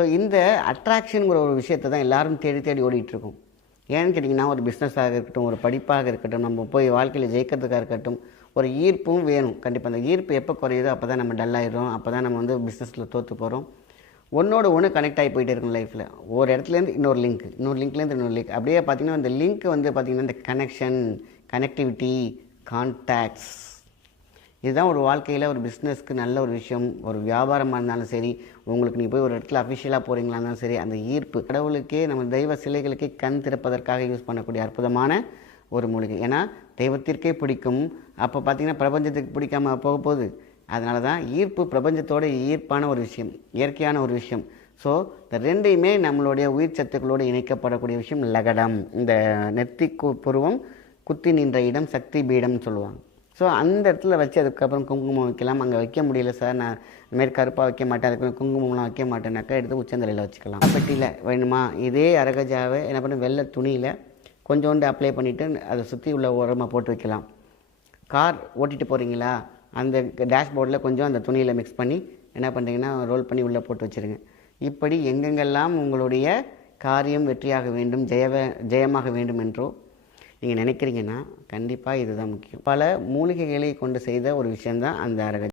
So இந்த அட்ராக்ஷனுங்கிற ஒரு விஷயத்தை தான் எல்லாரும் தேடி தேடி ஓடிட்டுருக்கோம். ஏன்னு கேட்டிங்கன்னா, ஒரு பிஸ்னஸாக இருக்கட்டும், ஒரு படிப்பாக இருக்கட்டும், நம்ம போய் வாழ்க்கையில் ஜெயிக்கிறதுக்காக இருக்கட்டும், ஒரு ஈர்ப்பும் வேணும். கண்டிப்பாக அந்த ஈர்ப்பு எப்போ குறையுதோ அப்போ தான் நம்ம டல்லாகிடுறோம், அப்போ தான் நம்ம வந்து பிஸ்னஸில் தோற்று போகிறோம். ஒன்றோட ஒன்று கனெக்ட் ஆகி போயிட்டே இருக்கும் லைஃப்பில். ஒரு இடத்துலேருந்து இன்னொரு லிங்க்லேருந்து இன்னொரு லிங்க் அப்படியே பார்த்திங்கன்னா, அந்த லிங்க் வந்து பார்த்திங்கன்னா இந்த கனெக்ஷன், கனெக்டிவிட்டி, கான்டாக்ட்ஸ், இதுதான் ஒரு வாழ்க்கையில் ஒரு பிஸ்னஸ்க்கு நல்ல ஒரு விஷயம். ஒரு வியாபாரமாக இருந்தாலும் சரி, உங்களுக்கு நீங்கள் போய் ஒரு இடத்துல அஃபிஷியலாக போகிறீங்களா இருந்தாலும் சரி, அந்த ஈர்ப்பு கடவுளுக்கே, நம்ம தெய்வ சிலைகளுக்கே கண் திறப்பதற்காக யூஸ் பண்ணக்கூடிய அற்புதமான ஒரு மூலிகை. ஏன்னா தெய்வத்திற்கே பிடிக்கும், அப்போ பார்த்திங்கன்னா பிரபஞ்சத்துக்கு பிடிக்காமல் போக போகுது. அதனால தான் ஈர்ப்பு பிரபஞ்சத்தோட ஈர்ப்பான ஒரு விஷயம், இயற்கையான ஒரு விஷயம். ஸோ இந்த ரெண்டையுமே நம்மளுடைய உயிர் சத்துக்களோடு இணைக்கப்படக்கூடிய விஷயம் லகடம். இந்த நெத்தி புருவம் குத்தி நின்ற இடம் சக்தி பீடம்னு சொல்லுவாங்க. ஸோ அந்த இடத்துல வச்சு அதுக்கப்புறம் குங்குமம் வைக்கலாம். அங்கே வைக்க முடியல சார், நான் இந்தமாரி கருப்பாக வைக்க மாட்டேன், அதுக்கு குங்குமம்லாம் வைக்க மாட்டேன்னாக்கா எடுத்து உச்சந்தலையில் வச்சுக்கலாம். பெட்டியில் வேணுமா இதே அரகஜாவை என்ன பண்ண வெள்ளை துணியில் கொஞ்சோண்டு அப்ளை பண்ணிவிட்டு அதை சுற்றி உள்ள உரமாக போட்டு வைக்கலாம். கார் ஓட்டிகிட்டு போகிறீங்களா, அந்த டேஷ்போர்டில் கொஞ்சம் அந்த துணியில் மிக்ஸ் பண்ணி என்ன பண்ணுறீங்கன்னா ரோல் பண்ணி உள்ளே போட்டு வச்சுருங்க. இப்படி எங்கெங்கெல்லாம் உங்களுடைய காரியம் வெற்றியாக வேண்டும், ஜெயமாக வேண்டும் என்றோ நீங்கள் நினைக்கிறீங்கன்னா கண்டிப்பாக இதுதான் முக்கியம். பல மூலிகைகளை கொண்டு செய்த ஒரு விஷயந்தான் அந்த அரகஜா.